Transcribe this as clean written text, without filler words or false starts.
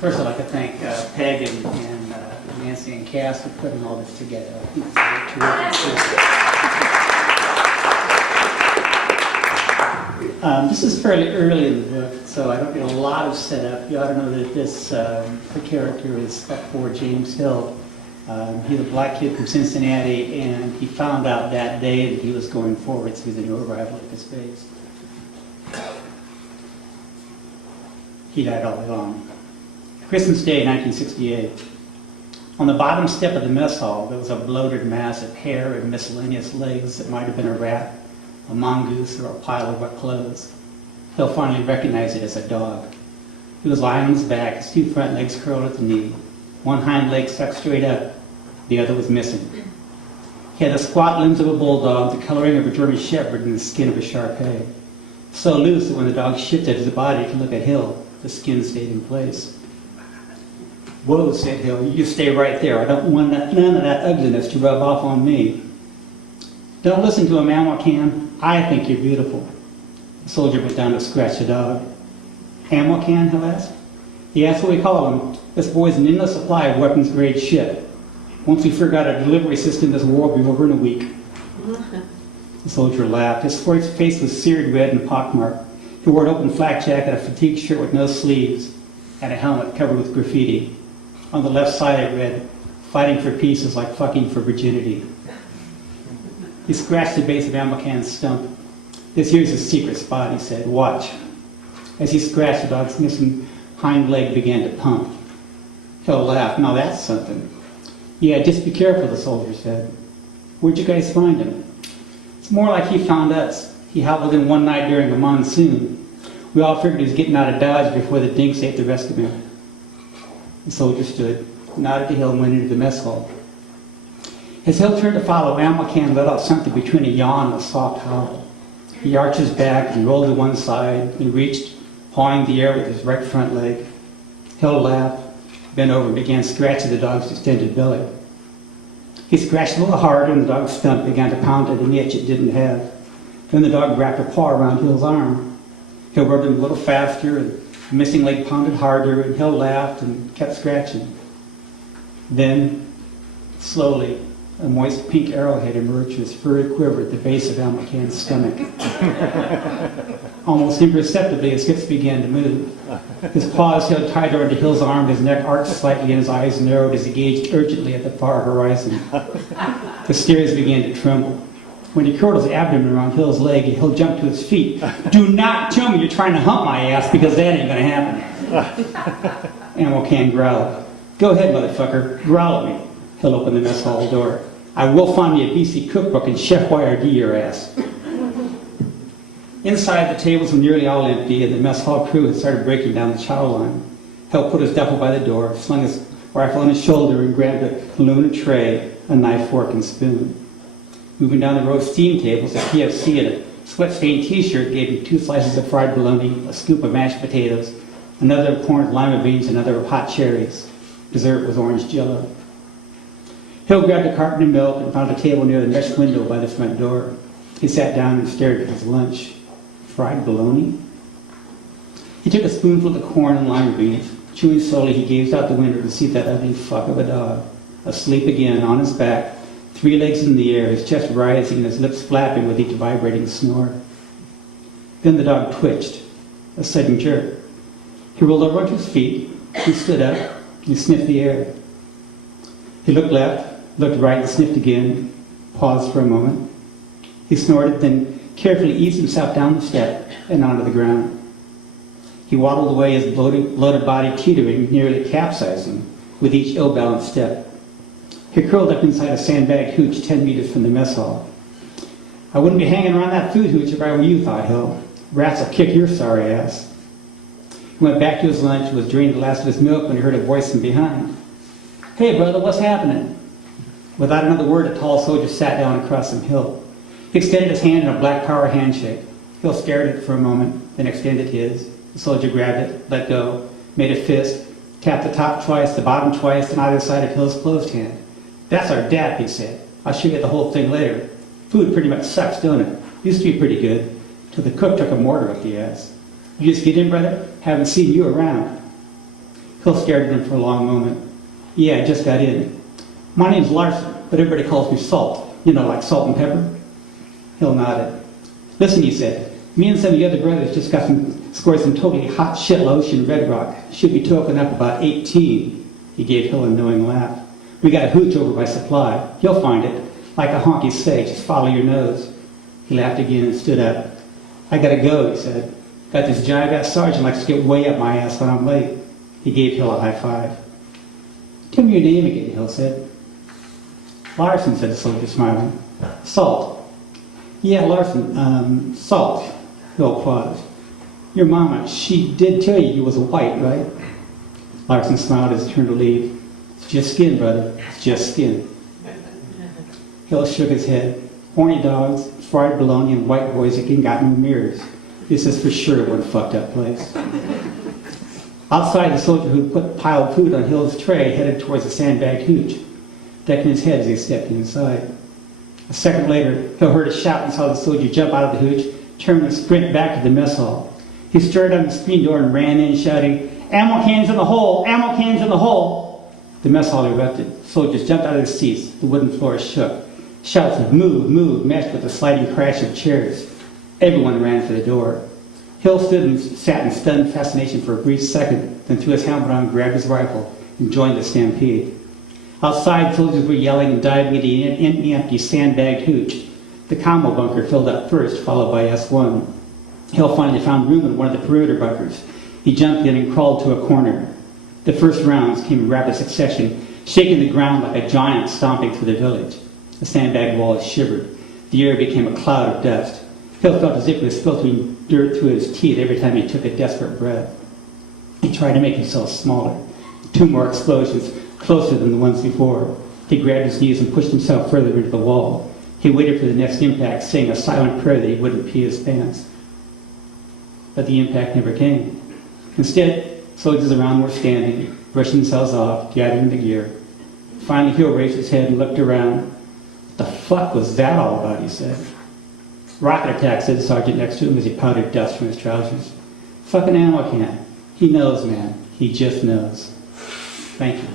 First, I'd like to thank Peg and Nancy and Cass for putting all this together. I think it's terrific. This is fairly early in the book, so I don't get a lot of setup. You ought to know that this the character is for James Hill. He's a black kid from Cincinnati, and he found out that day that he was going forward, so he's a new arrival at this base. He died all along. Christmas Day, 1968. On the bottom step of the mess hall, there was a bloated mass of hair and miscellaneous legs that might have been a rat, a mongoose, or a pile of wet clothes. Hill finally recognized it as a dog. He was lying on his back, his two front legs curled at the knee. One hind leg stuck straight up, the other was missing. He had the squat limbs of a bulldog, the coloring of a German shepherd, and the skin of a Shar-Pei. So loose that when the dog shifted his body to look at Hill, the skin stayed in place. "Whoa," said Hill, "you stay right there. I don't want none of that ugliness to rub off on me." "Don't listen to him, Amocan. I think you're beautiful." The soldier went down to scratch the dog. "Amocan?" Hill asked. "Yeah, that's what we call him. This boy's an endless supply of weapons-grade shit. Once we figure out a delivery system, this war will be over in a week." The soldier laughed. His face was seared red and pockmarked. He wore an open flak jacket, a fatigue shirt with no sleeves, and a helmet covered with graffiti. On the left side it read, "Fighting for peace is like fucking for virginity." He scratched the base of Amocan's stump. "This here's his secret spot," he said. "Watch." As he scratched, the dog's missing hind leg began to pump. Hill laughed. "Now that's something." "Yeah, just be careful," the soldier said. "Where'd you guys find him?" "It's more like he found us. He hobbled in one night during a monsoon. We all figured he was getting out of Dodge before the dinks ate the rest of him." The soldier stood, nodded to Hill, and went into the mess hall. As Hill turned to follow, Amocan let out something between a yawn and a soft howl. He arched his back and rolled to one side and reached, pawing the air with his right front leg. Hill laughed, bent over, and began scratching the dog's extended belly. He scratched a little harder, and the dog's stump began to pound at an itch it didn't have. Then the dog wrapped a paw around Hill's arm. Hill rubbed him a little faster, and the missing leg pounded harder, and Hill laughed and kept scratching. Then, slowly, a moist pink arrowhead emerged from his furry quiver at the base of Amocan's stomach. Almost imperceptibly, his hips began to move. His paws held tighter onto Hill's arm, his neck arched slightly, and his eyes narrowed as he gazed urgently at the far horizon. The stairs began to tremble. When he curled his abdomen around Hill's leg, Hill jumped to his feet. "Do not tell me you're trying to hump my ass, because that ain't going to happen." Amocan growled. "Go ahead, motherfucker. Growl at me." Hill opened the mess hall door. "I will find me a BC cookbook and Chef Boyardee your ass." Inside, the tables were nearly all empty, and the mess hall crew had started breaking down the chow line. Hill put his duffel by the door, slung his rifle on his shoulder, and grabbed a aluminum tray, a knife, fork, and spoon. Moving down the row of steam tables, a PFC and a sweat-stained T-shirt gave him 2 slices of fried bologna, a scoop of mashed potatoes, another of corned lima beans, another of hot cherries. Dessert was orange jello. Hill grabbed a carton of milk and found a table near the mesh window by the front door. He sat down and stared at his lunch. Fried bologna? He took a spoonful of the corn and lima beans. Chewing slowly, he gazed out the window to see that ugly fuck of a dog, asleep again, on his back, 3 legs in the air, his chest rising and his lips flapping with each vibrating snore. Then the dog twitched, a sudden jerk. He rolled over onto his feet, he stood up, he sniffed the air. He looked left, looked right, and sniffed again, paused for a moment. He snorted, then carefully eased himself down the step and onto the ground. He waddled away, his bloated body teetering, nearly capsizing, with each ill-balanced step. He curled up inside a sandbag hooch 10 meters from the mess hall. "I wouldn't be hanging around that food hooch if I were you," thought Hill. "Rats will kick your sorry ass." He went back to his lunch and was draining the last of his milk when he heard a voice from behind. "Hey, brother, what's happening?" Without another word, a tall soldier sat down across from Hill. He extended his hand in a black power handshake. Hill stared at it for a moment, then extended his. The soldier grabbed it, let go, made a fist, tapped the top twice, the bottom twice, on either side of Hill's closed hand. "That's our dap," he said. "I'll show you the whole thing later. Food pretty much sucks, don't it? Used to be pretty good, till the cook took a mortar up the ass. You just get in, brother? Haven't seen you around." Hill stared at him for a long moment. Yeah, I just got in. My name's Larson, but everybody calls me Salt. You know, like salt and pepper? Hill nodded. Listen, he said, me and some of the other brothers just scored some totally hot shit lotion Red Rock. Should be token up about 18. He gave Hill a knowing laugh. We got a hooch over by Supply. You'll find it. Like a honky say, just follow your nose. He laughed again and stood up. I gotta go, he said. Got this giant-ass sergeant likes to get way up my ass when I'm late. He gave Hill a high five. Tell me your name again, Hill said. Larson, said the soldier, smiling. Salt. Yeah, Larson, Salt. Hill paused. Your mama, she did tell you was a white, right? Larson smiled as he turned to leave. It's just skin, brother. It's just skin. Hill shook his head. Horny dogs, fried bologna, and white boys that ain't got no mirrors. This is for sure one fucked up place. Outside, the soldier who put a pile of food on Hill's tray headed towards the sandbagged hooch, decking his head as he stepped inside. A second later, Hill heard a shout and saw the soldier jump out of the hooch, turn and sprint back to the mess hall. He stirred on the screen door and ran in, shouting, "Ammo cans in the hole! Ammo cans in the hole!" The mess hall erupted. Soldiers jumped out of their seats. The wooden floor shook. Shouts of "Move, move!" matched with the sliding crash of chairs. Everyone ran for the door. Hill stood and sat in stunned fascination for a brief second, then threw his helmet on, grabbed his rifle, and joined the stampede. Outside, soldiers were yelling and diving into the empty sandbagged hooch. The combo bunker filled up first, followed by S1. Hill finally found room in one of the perimeter bunkers. He jumped in and crawled to a corner. The first rounds came in rapid succession, shaking the ground like a giant stomping through the village. The sandbag walls shivered. The air became a cloud of dust. Hill felt as if he was filtering dirt through his teeth every time he took a desperate breath. He tried to make himself smaller. 2 more explosions, closer than the ones before. He grabbed his knees and pushed himself further into the wall. He waited for the next impact, saying a silent prayer that he wouldn't pee his pants. But the impact never came. Instead, soldiers around were standing, brushing themselves off, gathering the gear. Finally, Hill raised his head and looked around. What the fuck was that all about, he said. Rocket attack, said the sergeant next to him as he powdered dust from his trousers. Fucking ammo can. He knows, man. He just knows. Thank you.